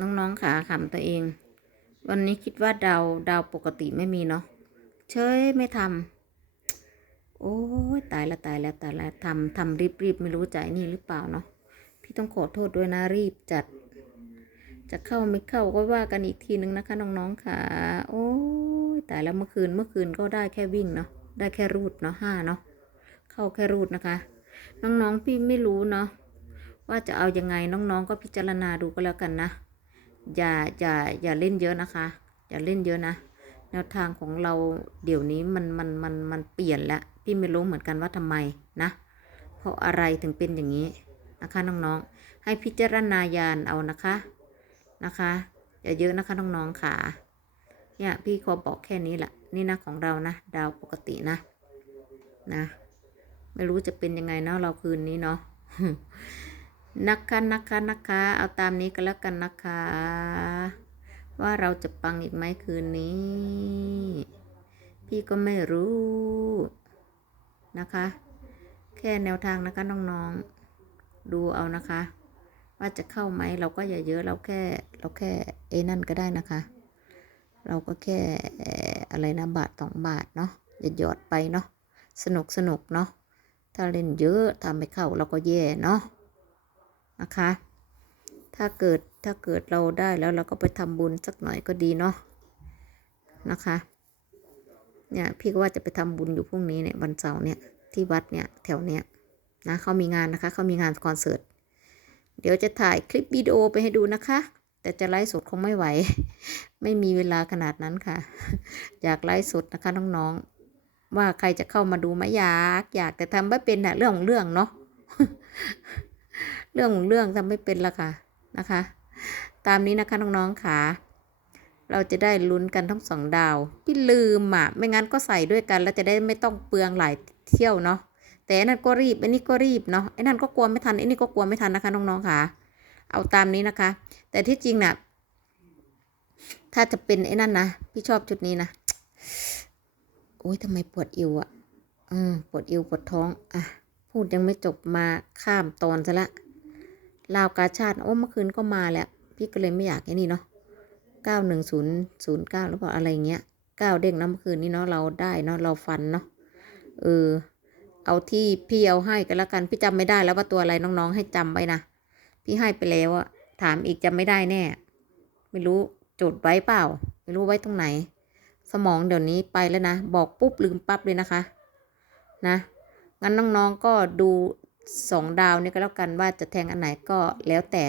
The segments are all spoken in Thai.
น้องๆขาขำตัวเอง วันนี้คิดว่าดาวดาวปกติไม่มีเนาะเชยไม่ทำโอ้ยตายละตายแล้วตายแล้วทำทำรีบรีบไม่รู้ใจนี่หรือเปล่าเนาะพี่ต้องขอโทษด้วยนะรีบจัด จะเข้าไม่เข้าก็ว่ากันอีกทีนึงนะคะน้องๆค่ะ โอ้ยตายแล้วเมื่อคืนเมื่อคืนก็ได้แค่วิ่งเนาะได้แค่รูดเนาะห้าเนาะเข้าแค่รูดนะคะ น้องๆพี่ไม่รู้เนาะว่าจะเอายังไงน้องๆก็พิจารณาดูก็แล้วกันนะ อย่าอย่าอย่าเล่นเยอะนะคะ อย่าเล่นเยอะนะ แนวทางของเราเดี๋ยวนี้มันมันมันมันเปลี่ยนแล้วพี่ไม่รู้เหมือนกันว่าทำไมนะ เพราะอะไรถึงเป็นอย่างนี้นะคะน้องๆ ให้พิจารณาญาณเอานะคะนะคะอย่าเยอะนะคะน้องๆค่ะเนี่ยพี่ขอบอกแค่นี้แหละนี่นะของเรานะ ดาวปกตินะนะ ไม่รู้จะเป็นยังไงเนาะเราคืนนี้เนาะ นะคะนะคะนะคะ เอาตามนี้ก็แล้วกันนะคะ ว่าเราจะปังอีกไหมคืนนี้ พี่ก็ไม่รู้นะคะ แค่แนวทางนะคะน้องๆ ดูเอานะคะ ว่าจะเข้าไหมเราก็อย่าเยอะเราแค่เราแค่เอนั่นก็ได้นะคะ เราก็แค่เอ่ออะไรนะบาทสองบาทเนาะอย่าหยอดไปเนาะสนุกสนุกเนาะถ้าเล่นเยอะทำไม่เข้าเราก็แย่เนาะ นะคะ ถ้าเกิดถ้าเกิดเราได้แล้วเราก็ไปทำบุญสักหน่อยก็ดีเนาะนะคะ เนี่ยพี่ก็ว่าจะไปทำบุญอยู่พรุ่งนี้เนี่ยวันเสาร์เนี่ยที่วัดเนี่ยแถวเนี้ยนะเขามีงานนะคะเขามีงานคอนเสิร์ตเดี๋ยวจะถ่ายคลิปวิดีโอไปให้ดูนะคะ แต่จะไลฟ์สดคงไม่ไหว ไม่มีเวลาขนาดนั้นค่ะ อยากไลฟ์สดนะคะน้องๆว่าใครจะเข้ามาดูไหมอยาก อยากแต่ทำไม่เป็นน่ะเรื่องของเรื่องเนาะ เรื่องของเรื่องทำไม่เป็นละค่ะนะคะ ตามนี้นะคะน้องๆค่ะ เราจะได้ลุ้นกันทั้งสองดาวพี่ลืมอะไม่งั้นก็ใส่ด้วยกัน แล้วจะได้ไม่ต้องเปลืองหลายเที่ยวเนาะแต่อันนั่นก็รีบไอ้นี่ก็รีบเนาะไอ้นั่นก็กลัวไม่ทันไอ้นี่ก็กลัวไม่ทันนะคะน้องๆค่ะ เอาตามนี้นะคะ แต่ที่จริงน่ะถ้าจะเป็นไอ้นั่นนะพี่ชอบชุดนี้นะโอ้ยทำไมปวดเอวอะอืมปวดเอวปวดท้อง อะ พูดยังไม่จบมาข้ามตอนซะละ ลาวกาชาติโอ้เมื่อคืนก็มาแล้ว พี่ก็เลยไม่อยากไอ้นี่เนาะเก้าหนึ่งศูนย์ศูนย์เก้าหรือเปล่าอะไรเงี้ยเก้าเด้งนะเมื่อคืนนี้เนาะเราได้เนาะเราฟันเนาะเออเอาที่พี่เอาให้กันแล้วกัน พี่จำไม่ได้แล้วว่าตัวอะไรน้องๆ ให้จำไว้นะพี่ให้ไปแล้วอะถามอีกจำไม่ได้แน่ ไม่รู้จดไว้เปล่า ไม่รู้ไว้ตรงไหน สมองเดี๋ยวนี้ไปแล้วนะ บอกปุ๊บลืมปั๊บเลยนะคะ นะงั้นน้องๆก็ดู สองดาวนี่ก็แล้วกันว่าจะแทงอันไหนก็แล้วแต่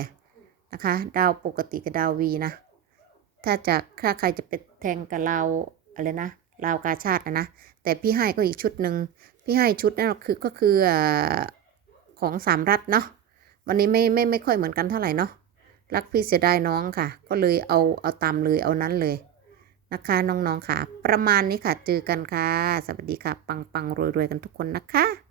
นะคะ ดาวปกติกับดาววีนะ ถ้าจะถ้าใครจะไปแทงกับเราอะไรนะลาวกาชาติอะนะ แต่พี่ให้ก็อีกชุดหนึ่งพี่ให้ชุดนั่นคือก็คือของสามรัฐเนาะวันนี้ไม่ไม่ไม่ค่อยเหมือนกันเท่าไหร่เนาะรักพี่เสียดายน้องค่ะ ก็เลยเอาเอาตามเลยเอานั้นเลยนะคะ น้องๆค่ะ ประมาณนี้ค่ะเจอกันค่ะ สวัสดีค่ะ ปังปังรวยรวยๆกันทุกคนนะคะ